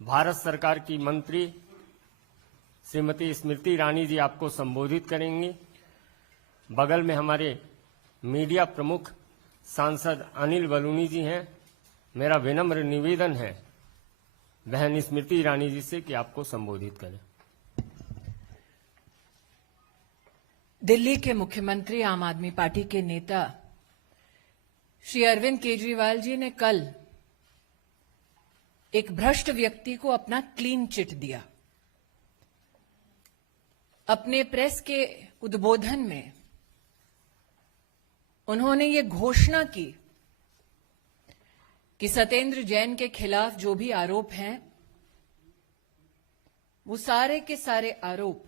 भारत सरकार की मंत्री श्रीमती स्मृति ईरानी जी आपको संबोधित करेंगी। बगल में हमारे मीडिया प्रमुख सांसद अनिल बलूनी जी हैं। मेरा विनम्र निवेदन है बहन स्मृति ईरानी जी से कि आपको संबोधित करें। दिल्ली के मुख्यमंत्री आम आदमी पार्टी के नेता श्री अरविंद केजरीवाल जी ने कल एक भ्रष्ट व्यक्ति को अपना क्लीन चिट दिया। अपने प्रेस के उद्बोधन में उन्होंने ये घोषणा की कि सत्येंद्र जैन के खिलाफ जो भी आरोप हैं वो सारे के सारे आरोप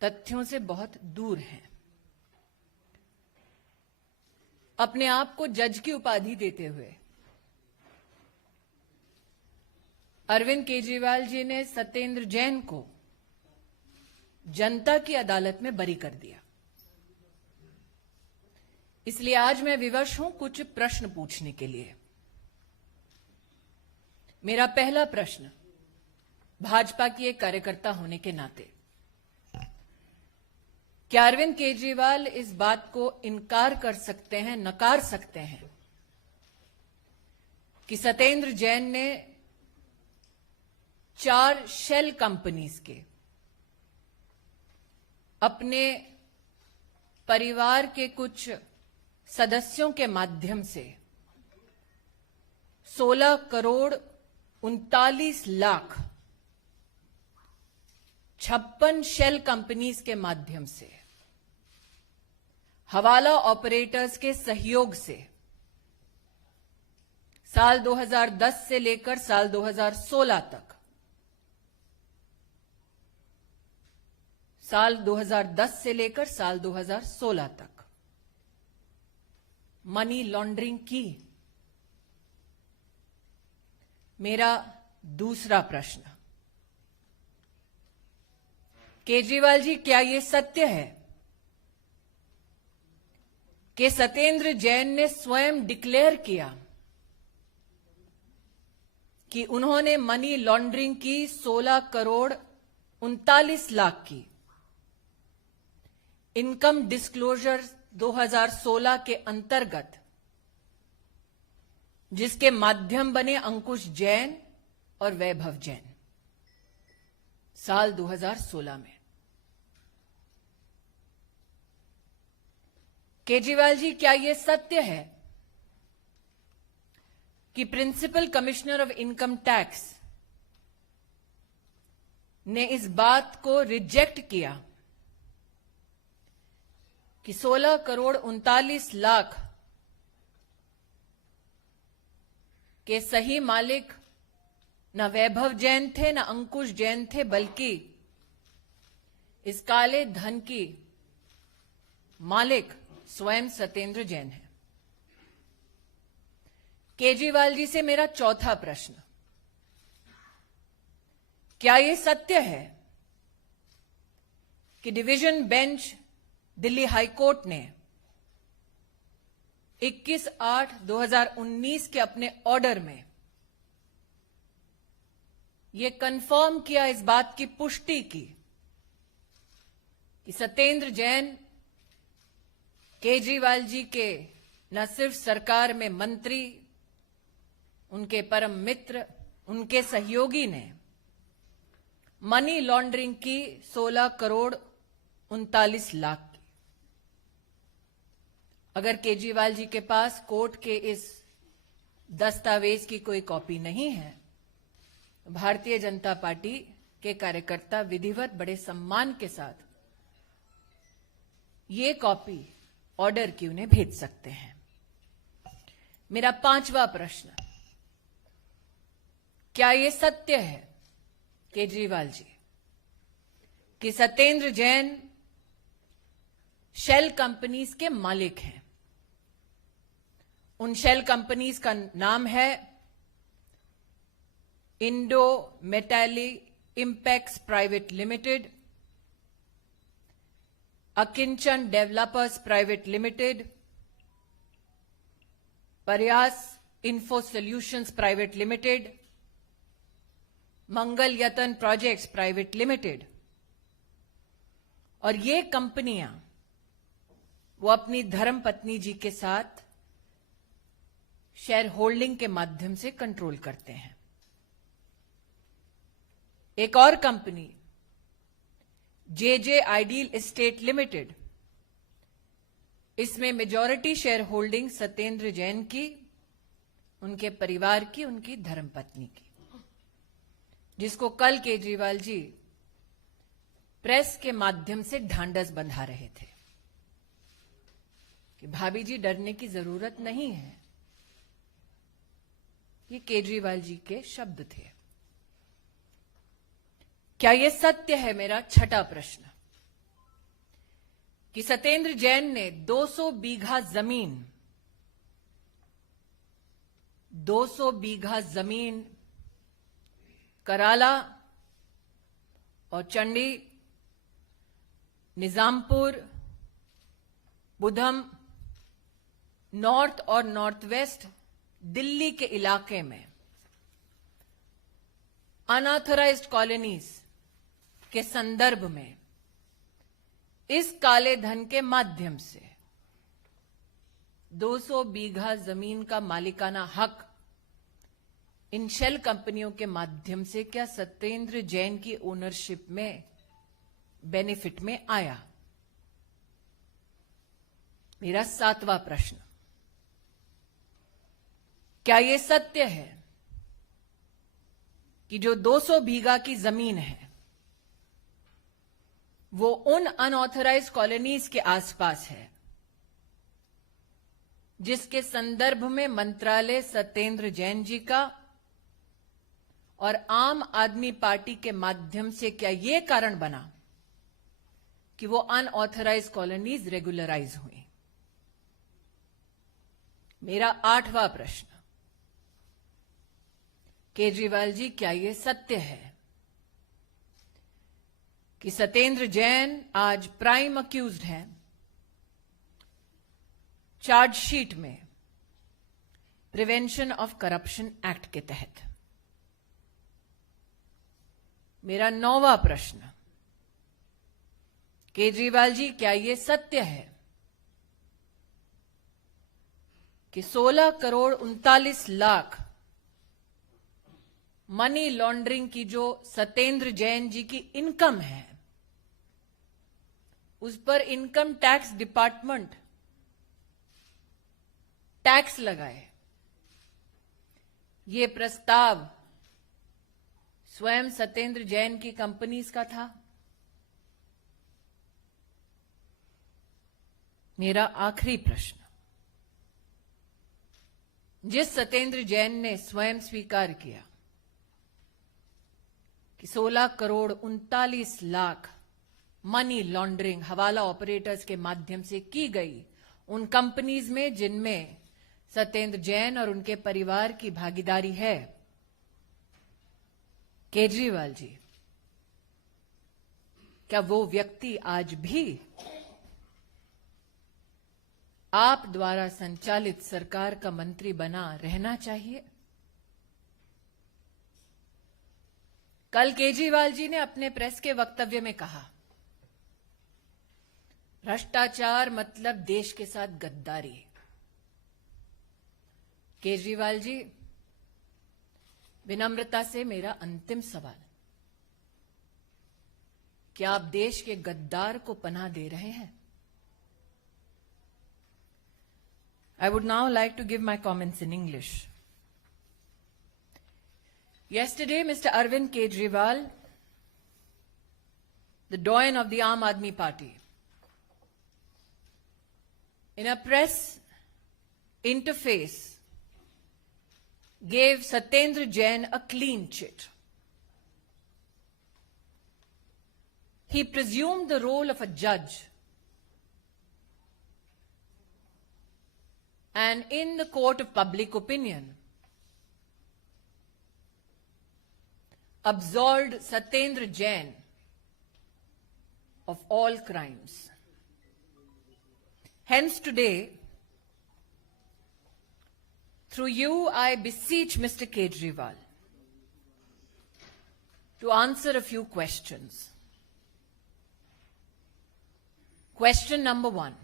तथ्यों से बहुत दूर हैं। अपने आप को जज की उपाधि देते हुए अरविंद केजरीवाल जी ने सत्येंद्र जैन को जनता की अदालत में बरी कर दिया। इसलिए आज मैं विवश हूं कुछ प्रश्न पूछने के लिए। मेरा पहला प्रश्न भाजपा की एक कार्यकर्ता होने के नाते, क्या अरविंद केजरीवाल इस बात को इनकार कर सकते हैं, नकार सकते हैं कि सत्येंद्र जैन ने 4 शेल कंपनीज के अपने परिवार के कुछ सदस्यों के माध्यम से 16 करोड़ 39 लाख 56 शेल कंपनीज के माध्यम से हवाला ऑपरेटर्स के सहयोग से साल 2010 से लेकर साल 2016 तक, साल 2010 से लेकर साल 2016 तक मनी लॉन्ड्रिंग की? मेरा दूसरा प्रश्न, केजरीवाल जी, क्या यह सत्य है कि सत्येंद्र जैन ने स्वयं डिक्लेयर किया कि उन्होंने मनी लॉन्ड्रिंग की 16 करोड़ 39 लाख की इनकम डिस्क्लोजर 2016 के अंतर्गत, जिसके माध्यम बने अंकुश जैन और वैभव जैन साल 2016 में? केजरीवाल जी, क्या यह सत्य है कि principal commissioner of income tax ने इस बात को रिजेक्ट किया कि 16 करोड़ 39 लाख के सही मालिक न वैभव जैन थे न अंकुश जैन थे, बल्कि इस काले धन की मालिक स्वयं सत्येंद्र जैन है? केजरीवाल जी से मेरा चौथा प्रश्न, क्या यह सत्य है कि डिवीजन बेंच दिल्ली हाईकोर्ट ने 21/8/2019 के अपने ऑर्डर में यह कंफर्म किया, इस बात की पुष्टि की कि सत्येंद्र जैन केजरीवाल जी के न सिर्फ सरकार में मंत्री, उनके परम मित्र, उनके सहयोगी ने मनी लॉन्ड्रिंग की 16 करोड़ 39 लाख की? अगर केजरीवाल जी के पास कोर्ट के इस दस्तावेज की कोई कॉपी नहीं है, भारतीय जनता पार्टी के कार्यकर्ता विधिवत बड़े सम्मान के साथ ये कॉपी ऑर्डर की उन्हें भेज सकते हैं। मेरा पांचवा प्रश्न, क्या यह सत्य है केजरीवाल जी कि सत्येंद्र जैन शेल कंपनीज के मालिक हैं? उन शेल कंपनीज का नाम है Indo Metali Impex private limited, Akinchan developers private limited, Prayas info solutions private limited, Mangal Yatan projects private limited, और ये कंपनियां वो अपनी धर्मपत्नी जी के साथ शेयर होल्डिंग के माध्यम से कंट्रोल करते हैं। एक और कंपनी जे आइडियल एस्टेट लिमिटेड, इसमें majority share holding Satyendra Jain की, उनके परिवार की, उनकी धर्मपत्नी की, जिसको कल केजरीवाल जी प्रेस के माध्यम से ढांढस बंधा रहे थे कि भाभी जी डरने की जरूरत नहीं है। ये केजरीवाल जी के शब्द थे। क्या यह सत्य है, मेरा छठा प्रश्न, कि सत्येंद्र जैन ने 200 बीघा जमीन कराला और चंडी, निजामपुर, बुधम, नॉर्थ और नॉर्थ वेस्ट दिल्ली के इलाके में अनऑथराइज्ड कॉलोनीज के संदर्भ में इस काले धन के माध्यम से 200 बीघा जमीन का मालिकाना हक इन शेल कंपनियों के माध्यम से क्या सत्येंद्र जैन की ओनरशिप में, बेनिफिट में आया? मेरा सातवां प्रश्न, क्या यह सत्य है कि जो 200 बीघा की जमीन है वो उन अनऑथराइज्ड कॉलोनीज के आसपास है जिसके संदर्भ में मंत्रालय सत्येंद्र जैन जी का और आम आदमी पार्टी के माध्यम से क्या यह कारण बना कि वो अनऑथराइज्ड कॉलोनीज रेगुलराइज हुई? मेरा आठवां प्रश्न, केजरीवाल जी क्या यह सत्य है कि सत्येंद्र जैन आज प्राइम अक्यूज्ड हैं चार्जशीट में प्रिवेंशन ऑफ करप्शन एक्ट के तहत? मेरा नौवां प्रश्न, केजरीवाल जी क्या यह सत्य है कि 16 करोड़ 39 लाख मनी लॉन्ड्रिंग की जो सत्येंद्र जैन जी की इनकम है उस पर इनकम टैक्स डिपार्टमेंट टैक्स लगाए? ये प्रस्ताव स्वयं सत्येंद्र जैन की कंपनीज का था? मेरा आखिरी प्रश्न, जिस सत्येंद्र जैन ने स्वयं स्वीकार किया कि 16 करोड़ 39 लाख मनी लॉन्ड्रिंग हवाला ऑपरेटर्स के माध्यम से की गई उन कंपनीज में जिनमें सत्येंद्र जैन और उनके परिवार की भागीदारी है, केजरीवाल जी क्या वो व्यक्ति आज भी आप द्वारा संचालित सरकार का मंत्री बना रहना चाहिए? कल केजरीवाल जी ने अपने प्रेस के वक्तव्य में कहा, भ्रष्टाचार मतलब देश के साथ गद्दारी। केजरीवाल जी, विनम्रता से मेरा अंतिम सवाल, क्या आप देश के गद्दार को पनाह दे रहे हैं? I would now like to give my comments in English. Yesterday, Mr. Arvind Kejriwal, the doyen of the Aam Aadmi Party, in a press interface, gave Satyendra Jain a clean chit. He presumed the role of a judge, and in the court of public opinion, absolved Satyendra Jain of all crimes. Hence today, through you I beseech Mr. Kejriwal to answer a few questions. Question number 1.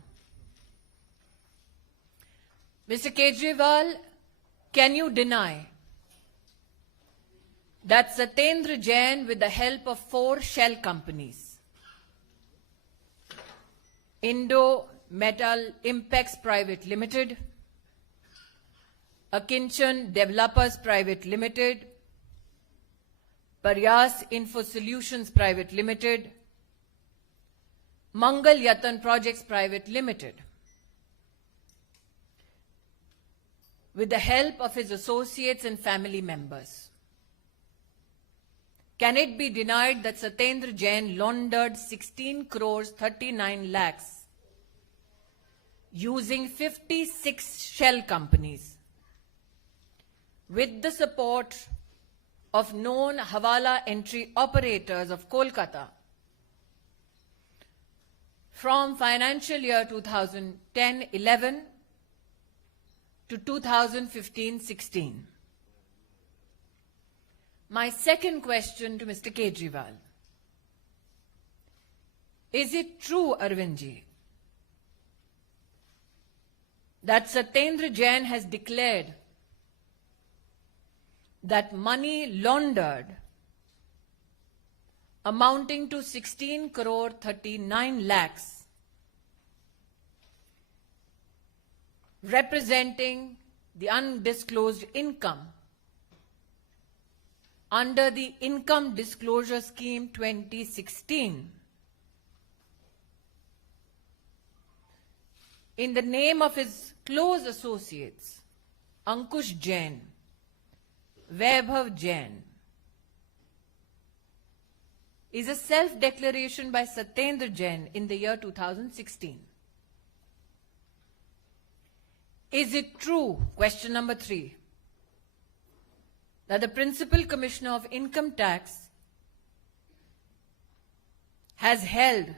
Mr. Kejriwal, can you deny that Satyendra Jain, with the help of 4 shell companies, Indo Metal Impex Private Limited, Akinchan Developers Private Limited, Paryas Info Solutions Private Limited, Mangal Yatan Projects Private Limited, with the help of his associates and family members, can it be denied that Satyendra Jain laundered 16 crores 39 lakhs using 56 shell companies with the support of known Hawala entry operators of Kolkata from financial year 2010-11 to 2015-16? My second question to Mr. Kejriwal. Is it true, Arvindji, that Satyendra Jain has declared that money laundered amounting to 16 crore 39 lakhs, representing the undisclosed income under the Income Disclosure Scheme 2016, in the name of his close associates, Ankush Jain, Vaibhav Jain, is a self-declaration by Satyendra Jain in the year 2016. Is it true, question number 3, that the Principal Commissioner of Income Tax has held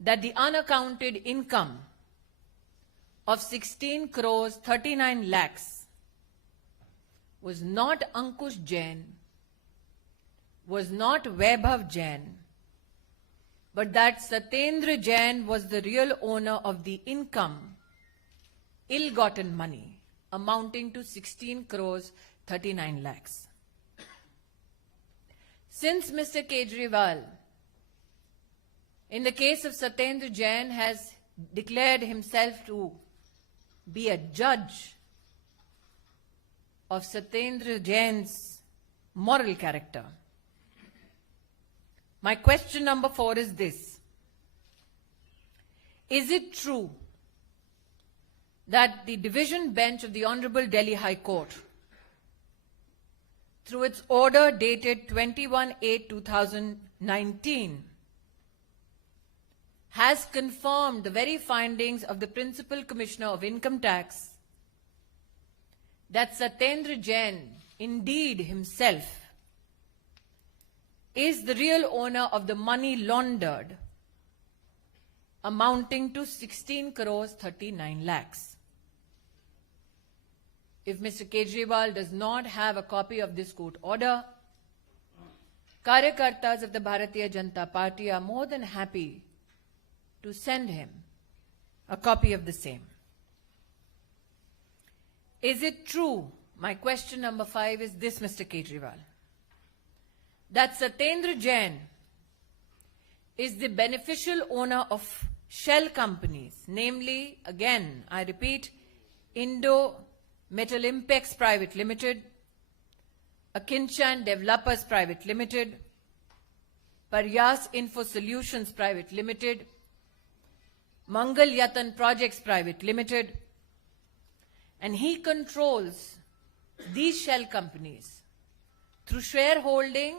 that the unaccounted income of 16 crores 39 lakhs was not Ankush Jain, was not Vaibhav Jain, but that Satyendra Jain was the real owner of the income, ill-gotten money, amounting to 16 crores 39 lakhs. Since Mr. Kejriwal, in the case of Satyendra Jain, has declared himself to be a judge of Satyendra Jain's moral character, my question number 4 is this. Is it true that the division bench of the Honorable Delhi High Court, through its order dated 21/8/2019, has confirmed the very findings of the Principal Commissioner of Income Tax that Satyendra Jain, indeed himself, is the real owner of the money laundered, amounting to 16 crores 39 lakhs? If Mr. Kejriwal does not have a copy of this court order, Karyakartas of the Bharatiya Janata Party are more than happy to send him a copy of the same. Is it true, my question number 5 is this, Mr. Kejriwal, that Satyendra Jain is the beneficial owner of shell companies, namely, again, I repeat, Indo Metal Impex Private Limited, Akinchan Developers Private Limited, Paryas Info Solutions Private Limited, Mangal Yatan Projects Private Limited, and he controls these shell companies through shareholding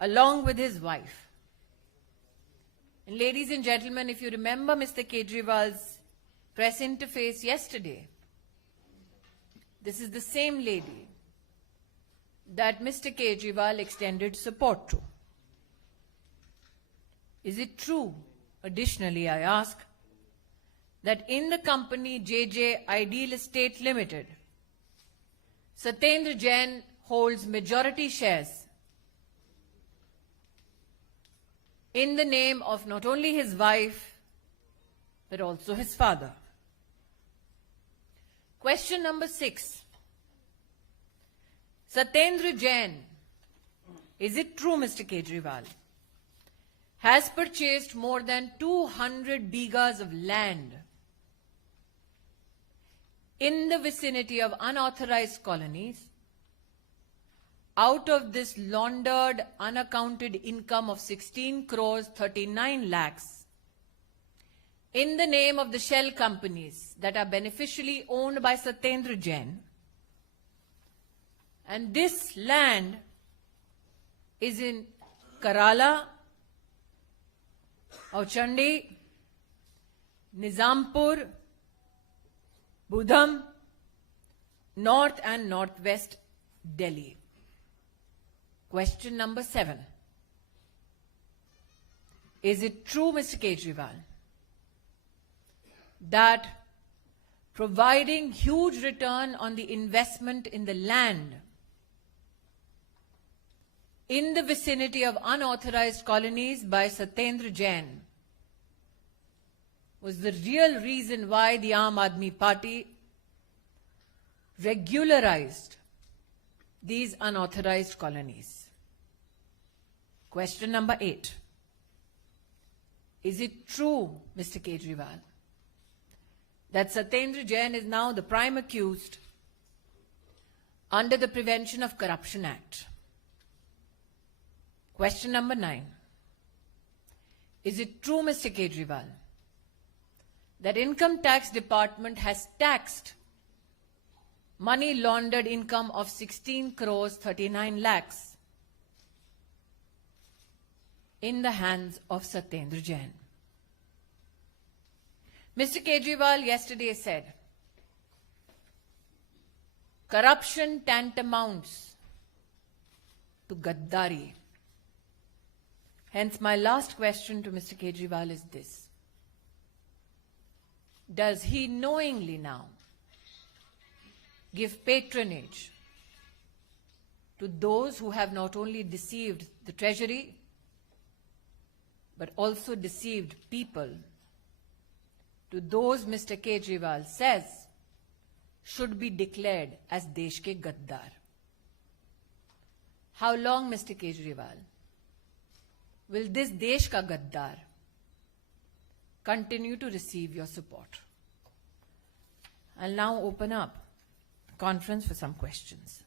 along with his wife. And ladies and gentlemen, if you remember Mr. Kejriwal's press interface yesterday, this is the same lady that Mr. Kejriwal extended support to. Is it true, additionally I ask, that in the company JJ Ideal Estate Limited, Satyendra Jain holds majority shares in the name of not only his wife, but also his father. Question number 6. Satyendra Jain, is it true, Mr. Kejriwal, has purchased more than 200 bighas of land in the vicinity of unauthorized colonies? Out of this laundered, unaccounted income of 16 crores 39 lakhs, in the name of the shell companies that are beneficially owned by Satyendra Jain, and this land is in Kerala, Auchandi, Nizampur, Budham, North and Northwest Delhi. Question number 7. Is it true, Mr. Kejriwal, that providing huge return on the investment in the land in the vicinity of unauthorized colonies by Satyendra Jain was the real reason why the Aam Aadmi Party regularized these unauthorized colonies? Question number 8. Is it true, Mr. Kejriwal, that Satyendra Jain is now the prime accused under the Prevention of Corruption Act? Question number 9. Is it true, Mr. Kejriwal, that Income Tax Department has taxed money laundered income of 16 crores 39 lakhs in the hands of Satyendra Jain? Mr. Kejriwal yesterday said, corruption tantamounts to Gaddari. Hence, my last question to Mr. Kejriwal is this. Does he knowingly now give patronage to those who have not only deceived the Treasury, but also deceived people, to those Mr. Kejriwal says should be declared as Desh ke Gaddar? How long, Mr. Kejriwal, will this Desh ka Gaddar continue to receive your support? I'll now open up the conference for some questions.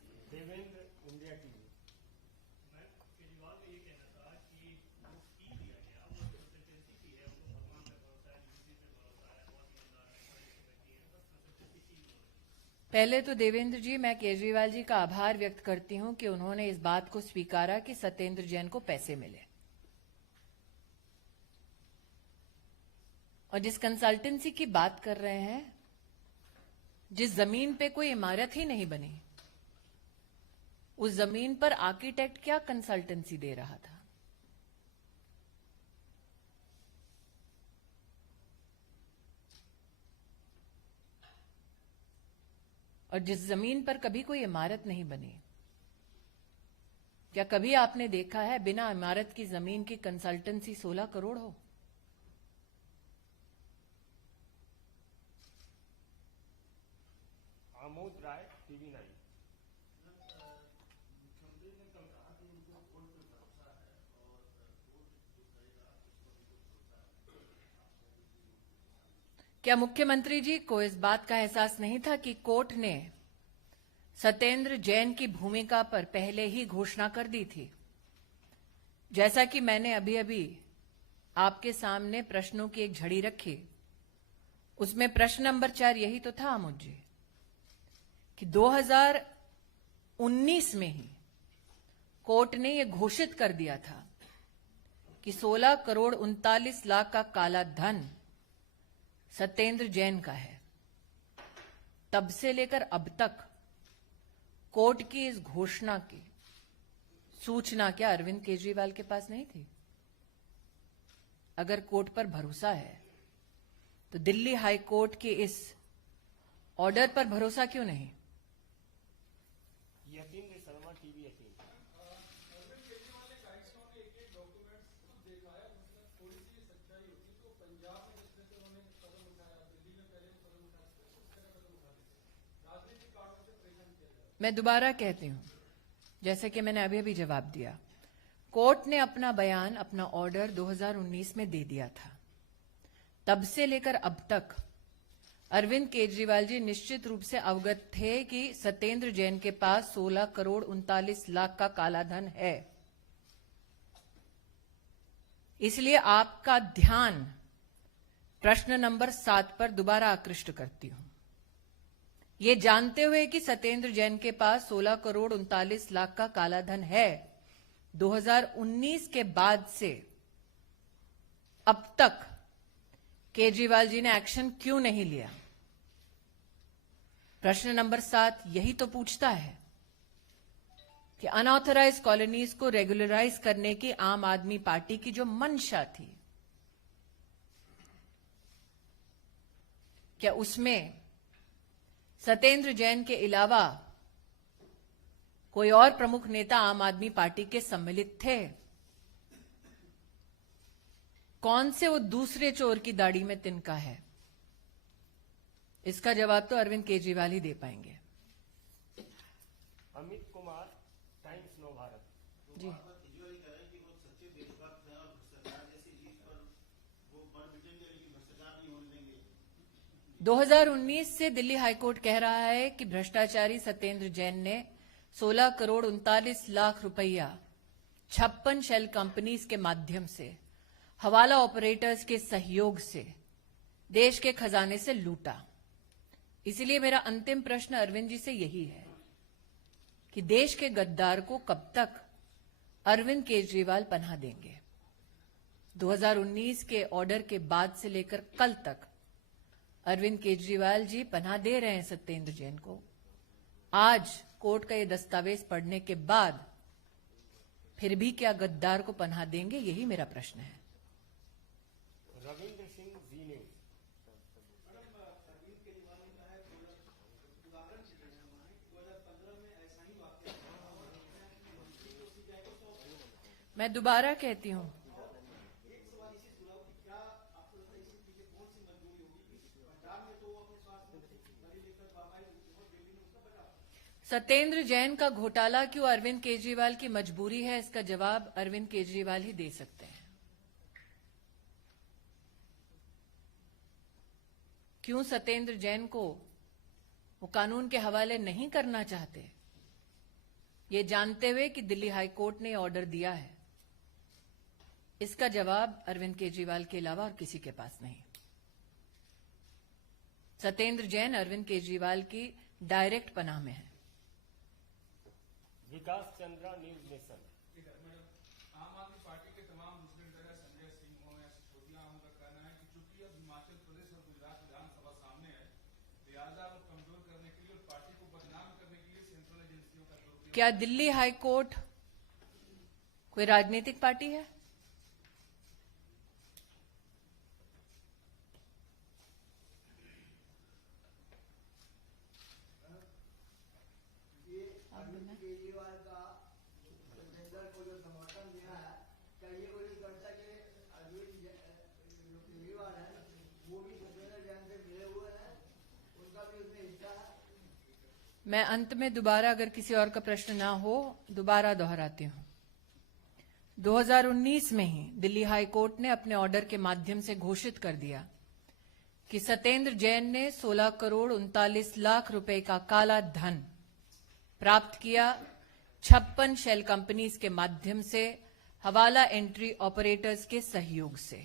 पहले तो देवेंद्र जी, मैं केजरीवाल जी का आभार व्यक्त करती हूं कि उन्होंने इस बात को स्वीकारा कि सत्येंद्र जैन को पैसे मिले। और जिस कंसल्टेंसी की बात कर रहे हैं, जिस जमीन पे कोई इमारत ही नहीं बनी, उस जमीन पर आर्किटेक्ट क्या कंसल्टेंसी दे रहा था? और जिस जमीन पर कभी कोई इमारत नहीं बनी, क्या कभी आपने देखा है बिना इमारत की जमीन की कंसल्टेंसी 16 करोड़ हो? आमोद राय, TV9। क्या मुख्यमंत्री जी को इस बात का एहसास नहीं था कि कोर्ट ने सत्येंद्र जैन की भूमिका पर पहले ही घोषणा कर दी थी? जैसा कि मैंने अभी अभी आपके सामने प्रश्नों की एक झड़ी रखी, उसमें प्रश्न नंबर 4 यही तो था आमोद जी, कि 2019 में ही कोर्ट ने यह घोषित कर दिया था कि 16 करोड़ 39 लाख का काला धन सत्येंद्र जैन का है। तब से लेकर अब तक कोर्ट की इस घोषणा की सूचना क्या अरविंद केजरीवाल के पास नहीं थी? अगर कोर्ट पर भरोसा है तो दिल्ली हाई कोर्ट के इस ऑर्डर पर भरोसा क्यों नहीं? यतीन शर्मा, TV18। मैं दोबारा कहती हूं, जैसे कि मैंने अभी अभी जवाब दिया, कोर्ट ने अपना बयान, अपना ऑर्डर 2019 में दे दिया था। तब से लेकर अब तक अरविंद केजरीवाल जी निश्चित रूप से अवगत थे कि सत्येंद्र जैन के पास 16 करोड़ 39 लाख का काला धन है। इसलिए आपका ध्यान प्रश्न नंबर 7 पर दोबारा आकृष्ट करती हूं। ये जानते हुए कि सत्येंद्र जैन के पास 16 करोड़ 39 लाख का काला धन है, 2019 के बाद से अब तक केजरीवाल जी ने एक्शन क्यों नहीं लिया? प्रश्न नंबर 7 यही तो पूछता है कि अनऑथराइज्ड कॉलोनीज को रेगुलराइज करने की आम आदमी पार्टी की जो मंशा थी, क्या उसमें सत्येंद्र जैन के अलावा कोई और प्रमुख नेता आम आदमी पार्टी के सम्मिलित थे? कौन से वो दूसरे चोर की दाढ़ी में तिनका है? इसका जवाब तो अरविंद केजरीवाल ही दे पाएंगे। अमित कुमार, टाइम्स नव भारत। जी, 2019 से दिल्ली हाईकोर्ट कह रहा है कि भ्रष्टाचारी सत्येंद्र जैन ने 16 करोड़ 39 लाख रुपया 56 शेल कंपनीज के माध्यम से, हवाला ऑपरेटर्स के सहयोग से देश के खजाने से लूटा। इसलिए मेरा अंतिम प्रश्न अरविंद जी से यही है कि देश के गद्दार को कब तक अरविंद केजरीवाल पनाह देंगे? 2019 के ऑर्डर के बाद से लेकर कल तक अरविंद केजरीवाल जी पनाह दे रहे हैं सत्येंद्र जैन को। आज कोर्ट का ये दस्तावेज पढ़ने के बाद फिर भी क्या गद्दार को पनाह देंगे? यही मेरा प्रश्न है। रविंद्र सिंह, जी न्यूज। मैं दोबारा कहती हूं, सत्येंद्र जैन का घोटाला क्यों अरविंद केजरीवाल की मजबूरी है, इसका जवाब अरविंद केजरीवाल ही दे सकते हैं। क्यों सत्येंद्र जैन को वो कानून के हवाले नहीं करना चाहते, ये जानते हुए कि दिल्ली हाईकोर्ट ने ऑर्डर दिया है, इसका जवाब अरविंद केजरीवाल के अलावा और किसी के पास नहीं। सत्येंद्र जैन अरविंद केजरीवाल की डायरेक्ट पनाह में है। विकास चंद्रा, न्यूज नेशन। आम आदमी पार्टी के तमाम दूसरे लीडर संजय सिंह हो या सिसोदिया हो, उनका कहना है कि चूंकि अब हिमाचल प्रदेश और गुजरात विधानसभा सामने है, लिहाजा वो कमजोर करने के लिए और पार्टी को बदनाम करने के लिए सेंट्रल एजेंसियों का दुरुपयोग। क्या दिल्ली हाईकोर्ट कोई राजनीतिक पार्टी है? केजरीवाल का सत्येंद्र को जो समर्थन दिया है, क्या ये कोई चर्चा के अरविंद केजरीवाल है वो भी सत्येंद्र जैन से मिले हुए हैं, उनका भी उसमें हिस्सा है? मैं अंत में दोबारा, अगर किसी और का प्रश्न ना हो, दोबारा दोहराती हूं। 2019 में ही दिल्ली हाईकोर्ट ने अपने ऑर्डर के माध्यम से घोषित कर दिया कि सत्येंद्र जैन ने 16 करोड़ 39 लाख रुपए का काला धन प्राप्त किया 56 शेल कंपनीज के माध्यम से, हवाला एंट्री ऑपरेटर्स के सहयोग से।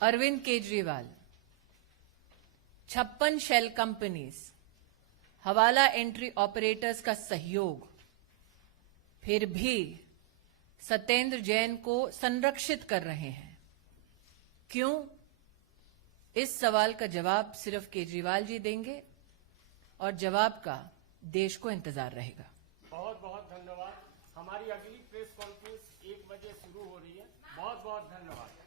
अरविंद केजरीवाल 56 शेल कंपनीज, हवाला एंट्री ऑपरेटर्स का सहयोग, फिर भी सत्येंद्र जैन को संरक्षित कर रहे हैं। क्यों? इस सवाल का जवाब सिर्फ केजरीवाल जी देंगे और जवाब का देश को इंतजार रहेगा। बहुत बहुत धन्यवाद। हमारी अगली प्रेस कॉन्फ्रेंस 1 बजे शुरू हो रही है। बहुत बहुत धन्यवाद।